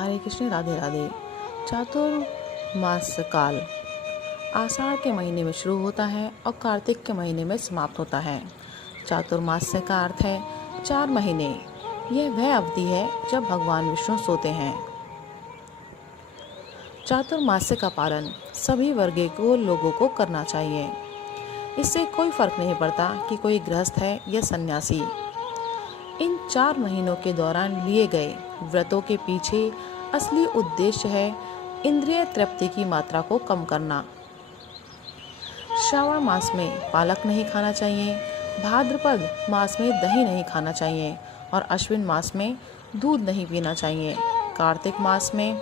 हरे कृष्ण, राधे राधे। चातुर्मास काल आषाढ़ के महीने में शुरू होता है और कार्तिक के महीने में समाप्त होता है। चातुर्मास्य का अर्थ है 4 महीने। यह वह अवधि है जब भगवान विष्णु सोते हैं। चातुर्मास्य का पालन सभी वर्ग को लोगों को करना चाहिए। इससे कोई फर्क नहीं पड़ता कि कोई गृहस्थ है या सन्यासी। इन 4 महीनों के दौरान लिए गए व्रतों के पीछे असली उद्देश्य है इंद्रिय तृप्ति की मात्रा को कम करना। श्रावण मास में पालक नहीं खाना चाहिए, भाद्रपद मास में दही नहीं खाना चाहिए और अश्विन मास में दूध नहीं पीना चाहिए। कार्तिक मास में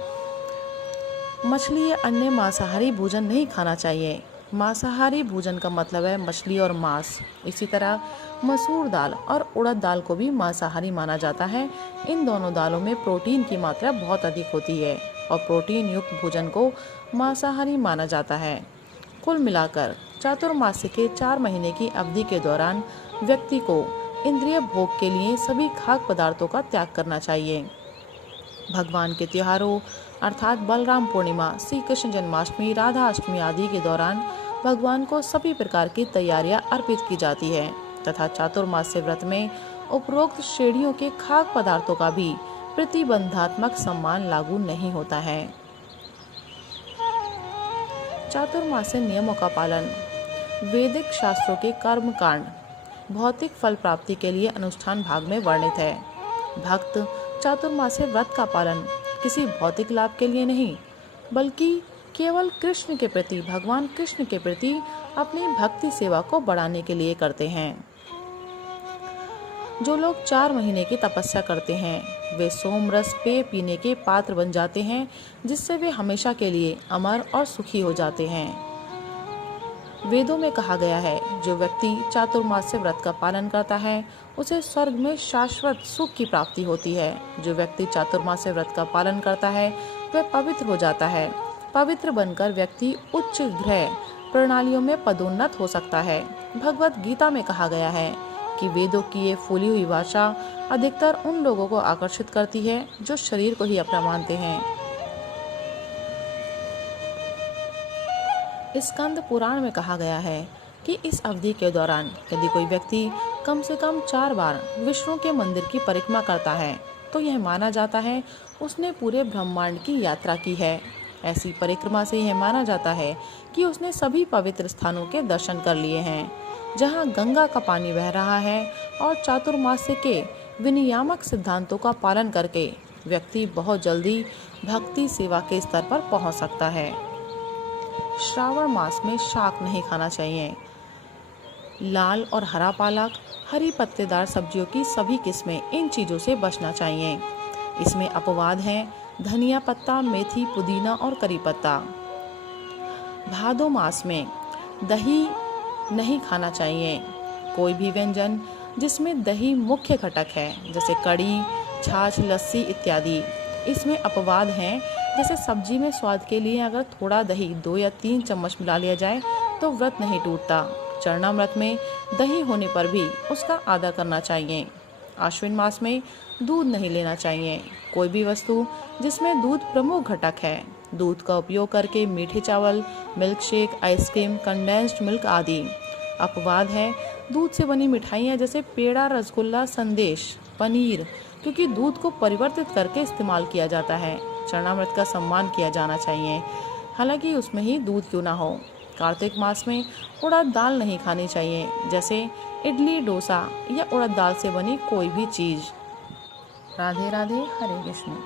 मछली या अन्य मांसाहारी भोजन नहीं खाना चाहिए। मांसाहारी भोजन का मतलब है मछली और मांस। इसी तरह मसूर दाल और उड़द दाल को भी मांसाहारी माना जाता है। इन दोनों दालों में प्रोटीन की मात्रा बहुत अधिक होती है और प्रोटीन युक्त भोजन को मांसाहारी माना जाता है। कुल मिलाकर चातुर्मास्य के 4 महीने की अवधि के दौरान व्यक्ति को इंद्रिय भोग के लिए सभी खाद्य पदार्थों का त्याग करना चाहिए। भगवान के त्योहारों अर्थात बलराम पूर्णिमा, श्री कृष्ण जन्माष्टमी, राधा अष्टमी आदि के दौरान भगवान को सभी प्रकार की तैयारियां अर्पित की जाती है तथा चातुर्मास्य व्रत में उपरोक्त श्रेणियों के खाद्य पदार्थों का भी प्रतिबंधात्मक सम्मान लागू नहीं होता है। चातुर्मास्य नियमों का पालन वैदिक शास्त्रों के कर्म कांड भौतिक फल प्राप्ति के लिए अनुष्ठान भाग में वर्णित है। भक्त चातुर्मास्य व्रत का पालन किसी भौतिक लाभ के लिए नहीं बल्कि केवल कृष्ण के प्रति, भगवान कृष्ण के प्रति अपनी भक्ति सेवा को बढ़ाने के लिए करते हैं। जो लोग 4 महीने की तपस्या करते हैं वे सोमरस पेय पीने के पात्र बन जाते हैं, जिससे वे हमेशा के लिए अमर और सुखी हो जाते हैं। वेदों में कहा गया है, जो व्यक्ति चातुर्मास्य व्रत का पालन करता है उसे स्वर्ग में शाश्वत सुख की प्राप्ति होती है। जो व्यक्ति चातुर्मास्य व्रत का पालन करता है वह पवित्र हो जाता है। पवित्र बनकर व्यक्ति उच्च ग्रह प्रणालियों में पदोन्नत हो सकता है। भगवत गीता में कहा गया है कि वेदों की ये फूली हुई भाषा अधिकतर उन लोगों को आकर्षित करती है जो शरीर को ही अपना मानते हैं। स्कंद पुराण में कहा गया है कि इस अवधि के दौरान यदि कोई व्यक्ति कम से कम 4 बार विष्णु के मंदिर की परिक्रमा करता है तो यह माना जाता है उसने पूरे ब्रह्मांड की यात्रा की है। ऐसी परिक्रमा से यह माना जाता है कि उसने सभी पवित्र स्थानों के दर्शन कर लिए हैं जहां गंगा का पानी बह रहा है। और चातुर्मास्य के विनियामक सिद्धांतों का पालन करके व्यक्ति बहुत जल्दी भक्ति सेवा के स्तर पर पहुंच सकता है। श्रावण मास में शाक नहीं खाना चाहिए। लाल और हरा पालक, हरी पत्तेदार सब्जियों की सभी किस्में, इन चीज़ों से बचना चाहिए। इसमें अपवाद हैं धनिया पत्ता, मेथी, पुदीना और करी पत्ता। भादो मास में दही नहीं खाना चाहिए। कोई भी व्यंजन जिसमें दही मुख्य घटक है जैसे कड़ी, छाछ, लस्सी इत्यादि, इसमें अपवाद हैं। जैसे सब्जी में स्वाद के लिए अगर थोड़ा दही 2 या 3 चम्मच मिला लिया जाए तो व्रत नहीं टूटता। चरणामृत में दही होने पर भी उसका आदर करना चाहिए। आश्विन मास में दूध नहीं लेना चाहिए। कोई भी वस्तु जिसमें दूध प्रमुख घटक है, दूध का उपयोग करके मीठे चावल, milk shake, ice cream, condensed milk आदि। अपवाद है दूध से बनी मिठाइयाँ जैसे पेड़ा, रसगुल्ला, संदेश, पनीर, क्योंकि दूध को परिवर्तित करके इस्तेमाल किया जाता है। चरणामृत का सम्मान किया जाना चाहिए, हालांकि उसमें ही दूध क्यों ना हो। कार्तिक मास में उड़द दाल नहीं खानी चाहिए, जैसे इडली, डोसा या उड़द दाल से बनी कोई भी चीज़। राधे राधे, हरे कृष्ण।